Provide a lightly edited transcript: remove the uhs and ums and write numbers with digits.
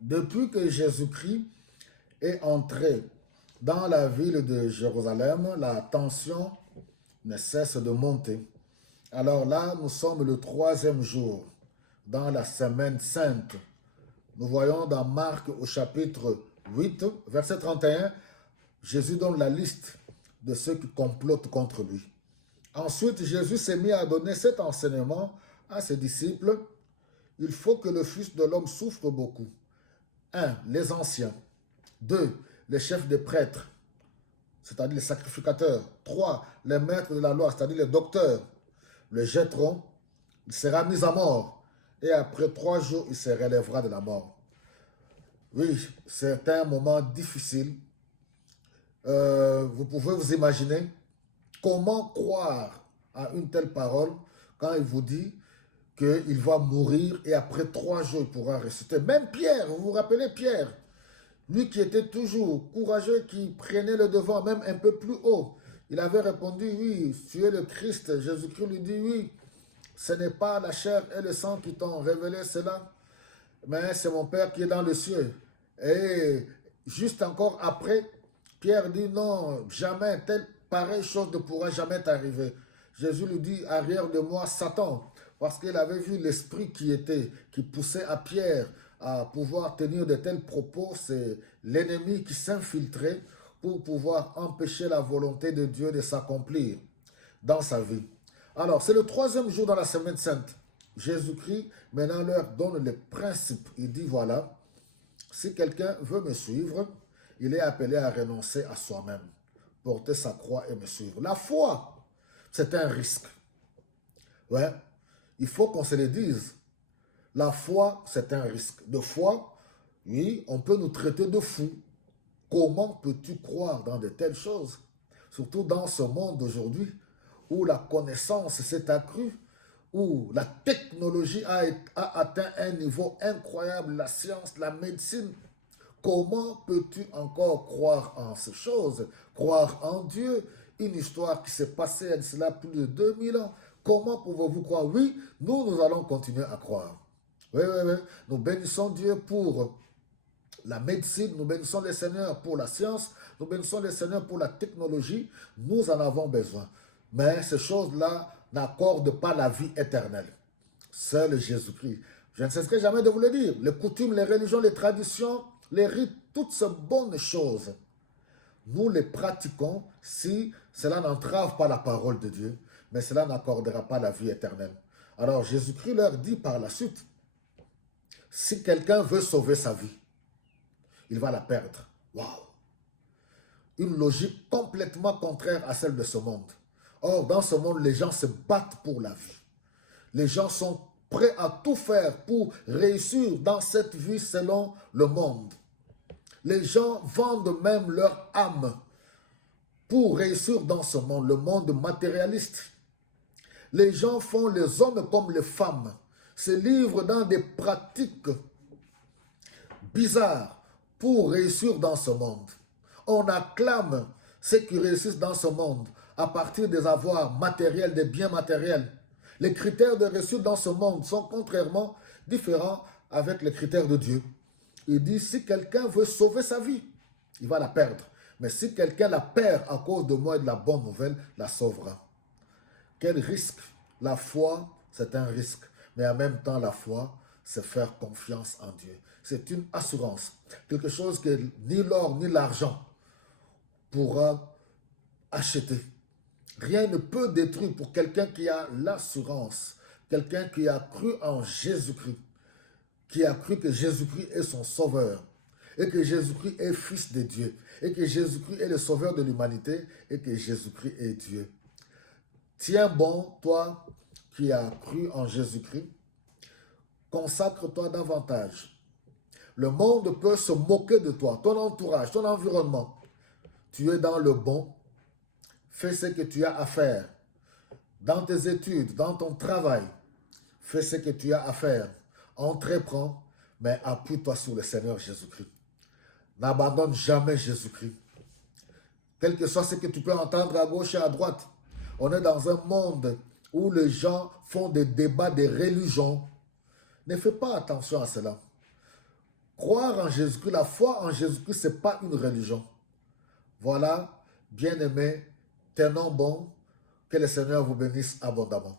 depuis que Jésus-Christ est entré dans la ville de Jérusalem, la tension ne cesse de monter. Alors là, nous sommes le troisième jour dans la semaine sainte. Nous voyons dans Marc au chapitre 8, verset 31, Jésus donne la liste de ceux qui complotent contre lui. Ensuite, Jésus s'est mis à donner cet enseignement à ses disciples. Il faut que le Fils de l'homme souffre beaucoup. 1. Les anciens. 2. Les chefs des prêtres, c'est-à-dire les sacrificateurs. 3. Les maîtres de la loi, c'est-à-dire les docteurs, le jetteront. Il sera mis à mort. Et après 3 jours, il se relèvera de la mort. Oui, c'est un moment difficile. Vous pouvez vous imaginer comment croire à une telle parole quand il vous dit qu'il va mourir et après 3 jours, il pourra ressusciter. Même Pierre, vous vous rappelez Pierre, lui qui était toujours courageux, qui prenait le devant, même un peu plus haut. Il avait répondu, oui, tu es le Christ. Jésus-Christ lui dit, oui, ce n'est pas la chair et le sang qui t'ont révélé cela, mais c'est mon Père qui est dans le ciel. Et juste encore après, Pierre dit, non, jamais, telle pareille chose ne pourra jamais t'arriver. Jésus lui dit, arrière de moi, Satan, parce qu'il avait vu l'esprit qui poussait à Pierre à pouvoir tenir de tels propos. C'est l'ennemi qui s'infiltrait pour pouvoir empêcher la volonté de Dieu de s'accomplir dans sa vie. Alors, c'est le troisième jour dans la semaine sainte. Jésus-Christ, maintenant, leur donne les principes. Il dit, voilà, si quelqu'un veut me suivre, il est appelé à renoncer à soi-même, porter sa croix et me suivre. La foi, c'est un risque. Ouais, il faut qu'on se le dise. La foi, c'est un risque. De foi, oui, on peut nous traiter de fous. Comment peux-tu croire dans de telles choses? Surtout dans ce monde d'aujourd'hui où la connaissance s'est accrue, où la technologie a atteint un niveau incroyable, la science, la médecine. Comment peux-tu encore croire en ces choses? Croire en Dieu? Une histoire qui s'est passée il y a cela plus de 2000 ans. Comment pouvez-vous croire? Oui, nous allons continuer à croire. Oui, oui, oui. Nous bénissons Dieu pour la médecine, nous bénissons le Seigneur pour la science, nous bénissons le Seigneur pour la technologie. Nous en avons besoin. Mais ces choses-là n'accordent pas la vie éternelle. Seul Jésus-Christ. Je ne cesserai jamais de vous le dire. Les coutumes, les religions, les traditions, les rites, toutes ces bonnes choses, nous les pratiquons si cela n'entrave pas la parole de Dieu, mais cela n'accordera pas la vie éternelle. Alors Jésus-Christ leur dit par la suite, si quelqu'un veut sauver sa vie, il va la perdre. Waouh! Une logique complètement contraire à celle de ce monde. Or, dans ce monde, les gens se battent pour la vie. Les gens sont prêts à tout faire pour réussir dans cette vie selon le monde. Les gens vendent même leur âme pour réussir dans ce monde, le monde matérialiste. Les gens font les hommes comme les femmes, se livrent dans des pratiques bizarres pour réussir dans ce monde. On acclame ceux qui réussissent dans ce monde à partir des avoirs matériels, des biens matériels. Les critères de réussite dans ce monde sont contrairement différents avec les critères de Dieu. Il dit, si quelqu'un veut sauver sa vie, il va la perdre. Mais si quelqu'un la perd à cause de moi et de la bonne nouvelle, la sauvera. Quel risque? La foi, c'est un risque. Mais en même temps, la foi, c'est faire confiance en Dieu. C'est une assurance. Quelque chose que ni l'or ni l'argent pourra acheter. Rien ne peut détruire pour quelqu'un qui a l'assurance, quelqu'un qui a cru en Jésus-Christ, qui a cru que Jésus-Christ est son sauveur, et que Jésus-Christ est fils de Dieu, et que Jésus-Christ est le sauveur de l'humanité, et que Jésus-Christ est Dieu. Tiens bon, toi qui as cru en Jésus-Christ, consacre-toi davantage. Le monde peut se moquer de toi, ton entourage, ton environnement. Tu es dans le bon, fais ce que tu as à faire. Dans tes études, dans ton travail, fais ce que tu as à faire. Entreprends, mais appuie-toi sur le Seigneur Jésus-Christ. N'abandonne jamais Jésus-Christ. Quel que soit ce que tu peux entendre à gauche et à droite, on est dans un monde où les gens font des débats de religion. Ne fais pas attention à cela. Croire en Jésus-Christ, la foi en Jésus-Christ, ce n'est pas une religion. Voilà, bien-aimés, tenons bon, que le Seigneur vous bénisse abondamment.